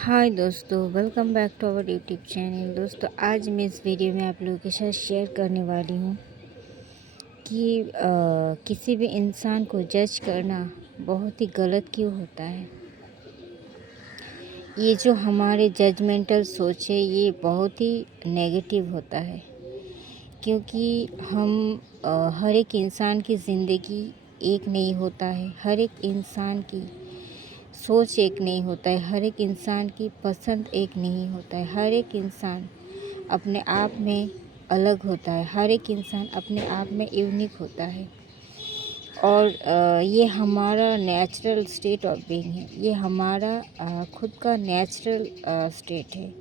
हाय दोस्तों, welcome back to our YouTube channel. दोस्तों, आज मैं इस वीडियो में आप लोगों के साथ शेयर करने वाली हूँ कि किसी भी इंसान को जज करना बहुत ही गलत क्यों होता है। ये जो हमारे जजमेंटल सोच है ये बहुत ही नेगेटिव होता है, क्योंकि हम हर एक इंसान की ज़िंदगी एक नहीं होता है, हर एक इंसान की सोच एक नहीं होता है, हर एक इंसान की पसंद एक नहीं होता है। हर एक इंसान अपने आप में अलग होता है, हर एक इंसान अपने आप में यूनिक होता है। और ये हमारा नेचुरल स्टेट ऑफ बीइंग है, ये हमारा खुद का नेचुरल स्टेट है,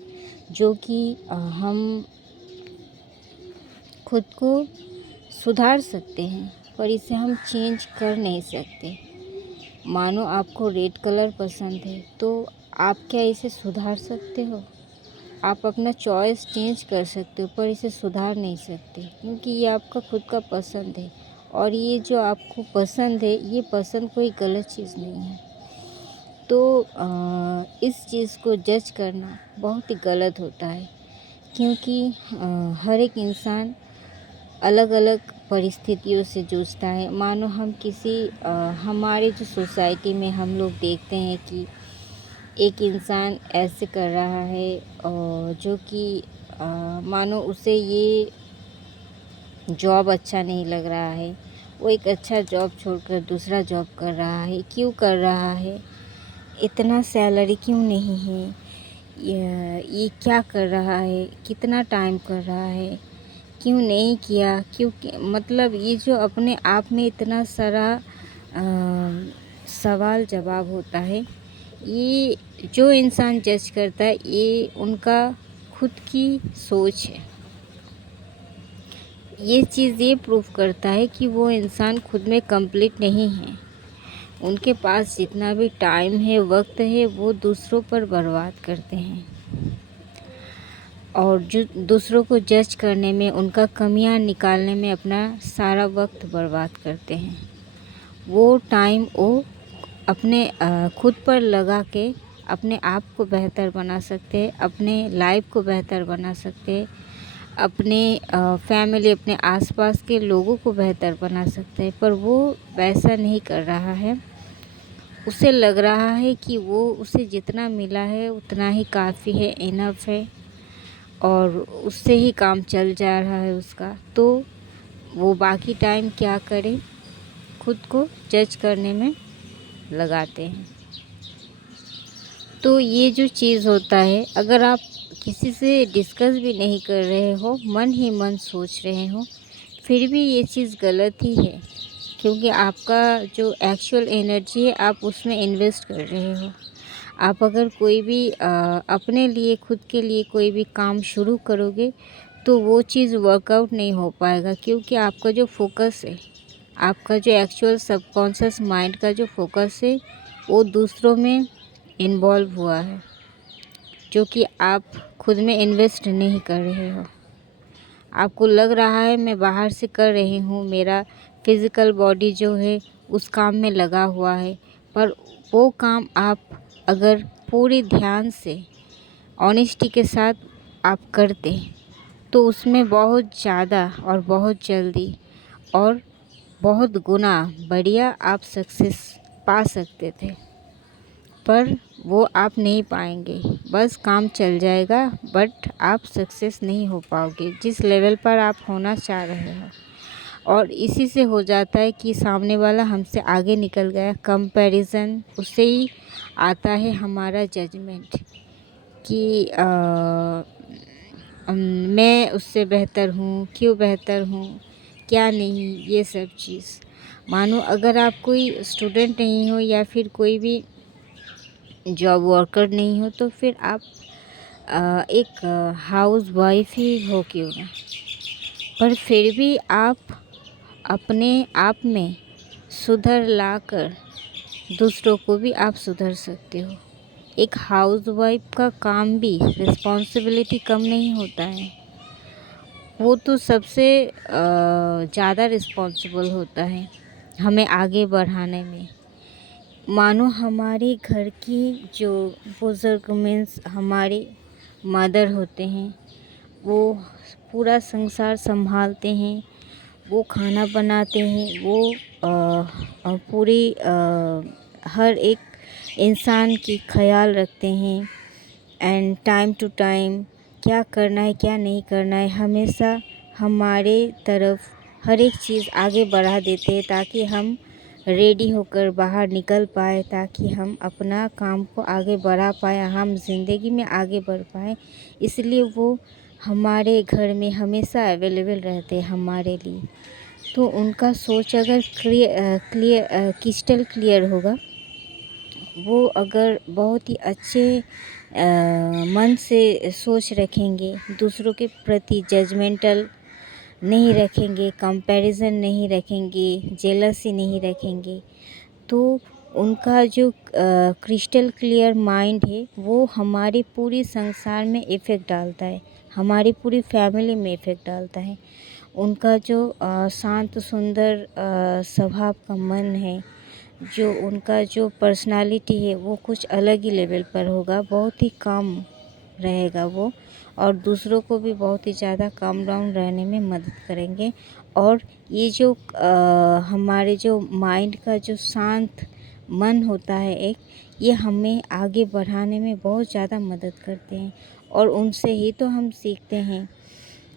जो कि हम खुद को सुधार सकते हैं, पर इसे हम चेंज कर नहीं सकते। मानो आपको रेड कलर पसंद है तो आप क्या इसे सुधार सकते हो? आप अपना चॉइस चेंज कर सकते हो, पर इसे सुधार नहीं सकते, क्योंकि ये आपका खुद का पसंद है। और ये जो आपको पसंद है, ये पसंद कोई गलत चीज़ नहीं है। तो इस चीज़ को जज करना बहुत ही गलत होता है, क्योंकि हर एक इंसान अलग अलग परिस्थितियों से जूझता है। मानो हम किसी हमारे जो सोसाइटी में हम लोग देखते हैं कि एक इंसान ऐसे कर रहा है, और जो कि मानो उसे ये जॉब अच्छा नहीं लग रहा है, वो एक अच्छा जॉब छोड़कर दूसरा जॉब कर रहा है। क्यों कर रहा है? इतना सैलरी क्यों नहीं है? ये क्या कर रहा है? कितना टाइम कर रहा है? क्यों नहीं किया? क्योंकि मतलब ये जो अपने आप में इतना सारा सवाल जवाब होता है, ये जो इंसान जज करता है ये उनका खुद की सोच है। ये चीज़ ये प्रूव करता है कि वो इंसान खुद में कंप्लीट नहीं है। उनके पास जितना भी टाइम है, वक्त है, वो दूसरों पर बर्बाद करते हैं, और जो दूसरों को जज करने में, उनका कमियां निकालने में अपना सारा वक्त बर्बाद करते हैं। वो टाइम वो अपने खुद पर लगा के अपने आप को बेहतर बना सकते हैं, अपने लाइफ को बेहतर बना सकते हैं, अपने फैमिली, अपने आसपास के लोगों को बेहतर बना सकते हैं। पर वो वैसा नहीं कर रहा है। उसे लग रहा है कि वो उसे जितना मिला है उतना ही काफ़ी है, इनफ है, और उससे ही काम चल जा रहा है उसका। तो वो बाकी टाइम क्या करे? खुद को जज करने में लगाते हैं। तो ये जो चीज़ होता है, अगर आप किसी से डिस्कस भी नहीं कर रहे हो, मन ही मन सोच रहे हो, फिर भी ये चीज़ गलत ही है, क्योंकि आपका जो एक्चुअल एनर्जी है आप उसमें इन्वेस्ट कर रहे हो। आप अगर कोई भी अपने लिए, खुद के लिए कोई भी काम शुरू करोगे तो वो चीज़ वर्कआउट नहीं हो पाएगा, क्योंकि आपका जो फोकस है, आपका जो एक्चुअल सबकॉन्शियस माइंड का जो फोकस है, वो दूसरों में इन्वॉल्व हुआ है, जो कि आप खुद में इन्वेस्ट नहीं कर रहे हो। आपको लग रहा है मैं बाहर से कर रही हूँ, मेरा फिज़िकल बॉडी जो है उस काम में लगा हुआ है, पर वो काम आप अगर पूरे ध्यान से, ऑनेस्टी के साथ आप करते तो उसमें बहुत ज़्यादा और बहुत जल्दी और बहुत गुना बढ़िया आप सक्सेस पा सकते थे। पर वो आप नहीं पाएंगे, बस काम चल जाएगा, बट आप सक्सेस नहीं हो पाओगे जिस लेवल पर आप होना चाह रहे हो। और इसी से हो जाता है कि सामने वाला हमसे आगे निकल गया, कंपैरिजन, उससे ही आता है हमारा जजमेंट कि मैं उससे बेहतर हूँ, क्यों बेहतर हूँ, क्या नहीं, ये सब चीज़। मानो अगर आप कोई स्टूडेंट नहीं हो या फिर कोई भी जॉब वर्कर नहीं हो, तो फिर आप एक हाउस वाइफ ही हो क्यों ना, पर फिर भी आप अपने आप में सुधार लाकर दूसरों को भी आप सुधार सकते हो। एक हाउस वाइफ का काम भी, रिस्पॉन्सिबिलिटी कम नहीं होता है। वो तो सबसे ज़्यादा रिस्पॉन्सिबल होता है हमें आगे बढ़ाने में, मानो हमारे घर की जो बुज़ुर्ग मीन्स हमारे मदर होते हैं, वो पूरा संसार संभालते हैं, वो खाना बनाते हैं, वो पूरी हर एक इंसान की ख़याल रखते हैं एंड टाइम टू टाइम क्या करना है क्या नहीं करना है हमेशा हमारे तरफ हर एक चीज़ आगे बढ़ा देते हैं ताकि हम रेडी होकर बाहर निकल पाए, ताकि हम अपना काम को आगे बढ़ा पाएँ, हम ज़िंदगी में आगे बढ़ पाएँ। इसलिए वो हमारे घर में हमेशा अवेलेबल रहते हैं हमारे लिए। तो उनका सोच अगर क्रिस्टल क्लियर होगा, वो अगर बहुत ही अच्छे मन से सोच रखेंगे, दूसरों के प्रति जजमेंटल नहीं रखेंगे, कंपैरिजन नहीं रखेंगे, जेलसी नहीं रखेंगे, तो उनका जो क्रिस्टल क्लियर माइंड है वो हमारी पूरी संसार में इफ़ेक्ट डालता है, हमारी पूरी फैमिली में इफ़ेक्ट डालता है। उनका जो शांत सुंदर स्वभाव का मन है, जो उनका जो पर्सनालिटी है वो कुछ अलग ही लेवल पर होगा, बहुत ही काम रहेगा वो, और दूसरों को भी बहुत ही ज़्यादा काम डाउन रहने में मदद करेंगे। और ये जो हमारे जो माइंड का जो शांत मन होता है एक, ये हमें आगे बढ़ाने में बहुत ज़्यादा मदद करते हैं, और उनसे ही तो हम सीखते हैं।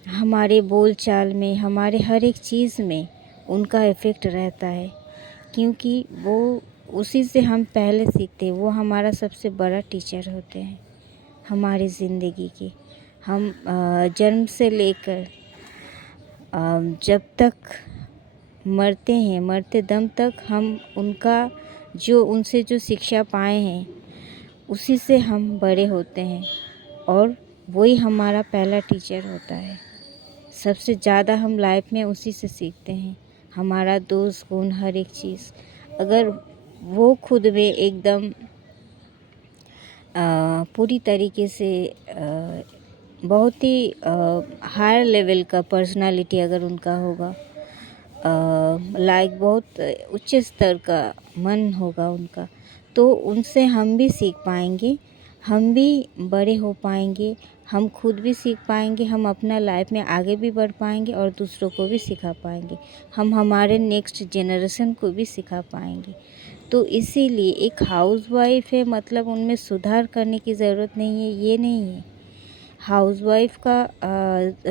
हमारे बोलचाल में, हमारे हर एक चीज़ में उनका इफ़ेक्ट रहता है, क्योंकि वो उसी से हम पहले सीखते हैं। वो हमारा सबसे बड़ा टीचर होते हैं हमारी ज़िंदगी के। हम जन्म से लेकर जब तक मरते हैं, मरते दम तक हम उनसे जो शिक्षा पाए हैं उसी से हम बड़े होते हैं, और वही हमारा पहला टीचर होता है। सबसे ज़्यादा हम लाइफ में उसी से सीखते हैं, हमारा दोस्त गुण हर एक चीज़। अगर वो खुद में एकदम पूरी तरीके से बहुत ही हायर लेवल का पर्सनालिटी अगर उनका होगा, लाइक बहुत उच्च स्तर का मन होगा उनका, तो उनसे हम भी सीख पाएंगे, हम भी बड़े हो पाएंगे, हम खुद भी सीख पाएंगे, हम अपना लाइफ में आगे भी बढ़ पाएंगे और दूसरों को भी सिखा पाएंगे, हम हमारे नेक्स्ट जनरेशन को भी सिखा पाएंगे। तो इसीलिए एक हाउसवाइफ है मतलब उनमें सुधार करने की ज़रूरत नहीं है, ये नहीं है। हाउसवाइफ का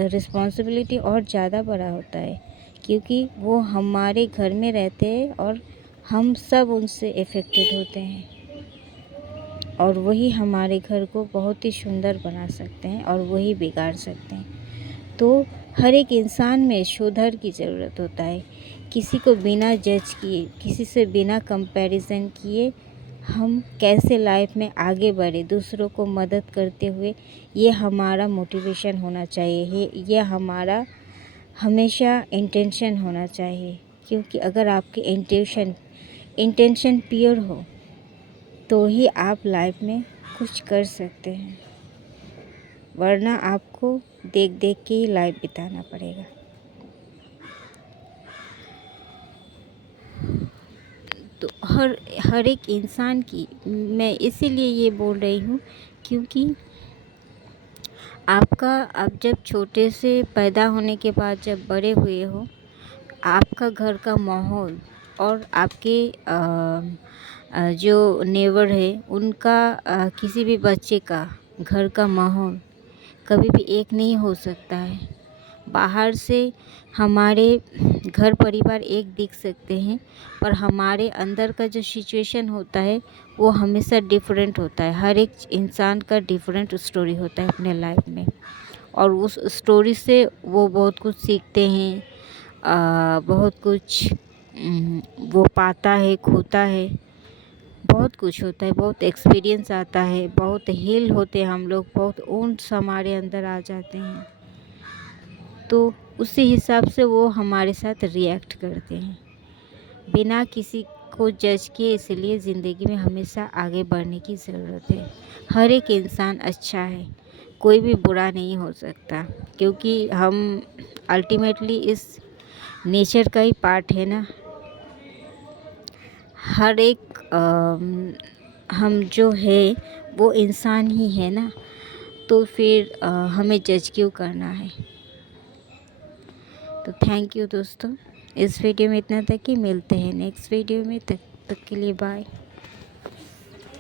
रिस्पॉन्सिबिलिटी और ज़्यादा बड़ा होता है, क्योंकि वो हमारे घर में रहते हैं और हम सब उनसे इफ़ेक्टेड होते हैं, और वही हमारे घर को बहुत ही सुंदर बना सकते हैं और वही बिगाड़ सकते हैं। तो हर एक इंसान में सुधार की ज़रूरत होता है। किसी को बिना जज किए, किसी से बिना कंपैरिजन किए हम कैसे लाइफ में आगे बढ़े, दूसरों को मदद करते हुए, ये हमारा मोटिवेशन होना चाहिए, ये हमारा हमेशा इंटेंशन होना चाहिए। क्योंकि अगर आपकी इंटेंशन प्योर हो तो ही आप लाइफ में कुछ कर सकते हैं, वरना आपको देख देख के ही लाइफ बिताना पड़ेगा। तो हर एक इंसान की मैं इसीलिए ये बोल रही हूँ, क्योंकि आप जब छोटे से पैदा होने के बाद जब बड़े हुए हो, आपका घर का माहौल और आपके जो नेबर है उनका किसी भी बच्चे का घर का माहौल कभी भी एक नहीं हो सकता है। बाहर से हमारे घर परिवार एक दिख सकते हैं, पर हमारे अंदर का जो सिचुएशन होता है वो हमेशा डिफरेंट होता है। हर एक इंसान का डिफरेंट स्टोरी होता है अपने लाइफ में, और उस स्टोरी से वो बहुत कुछ सीखते हैं, बहुत कुछ वो पाता है, खोता है, बहुत कुछ होता है, बहुत एक्सपीरियंस आता है, बहुत हील होते हैं हम लोग, बहुत वुंड्स हमारे अंदर आ जाते हैं, तो उसी हिसाब से वो हमारे साथ रिएक्ट करते हैं बिना किसी को जज किए। इसलिए ज़िंदगी में हमेशा आगे बढ़ने की ज़रूरत है। हर एक इंसान अच्छा है, कोई भी बुरा नहीं हो सकता, क्योंकि हम अल्टीमेटली इस नेचर का ही पार्ट है ना। हर एक हम जो है वो इंसान ही है ना, तो फिर हमें जज क्यों करना है। तो थैंक यू दोस्तों, इस वीडियो में इतना तक ही। मिलते हैं नेक्स्ट वीडियो में, तब तक के लिए बाय।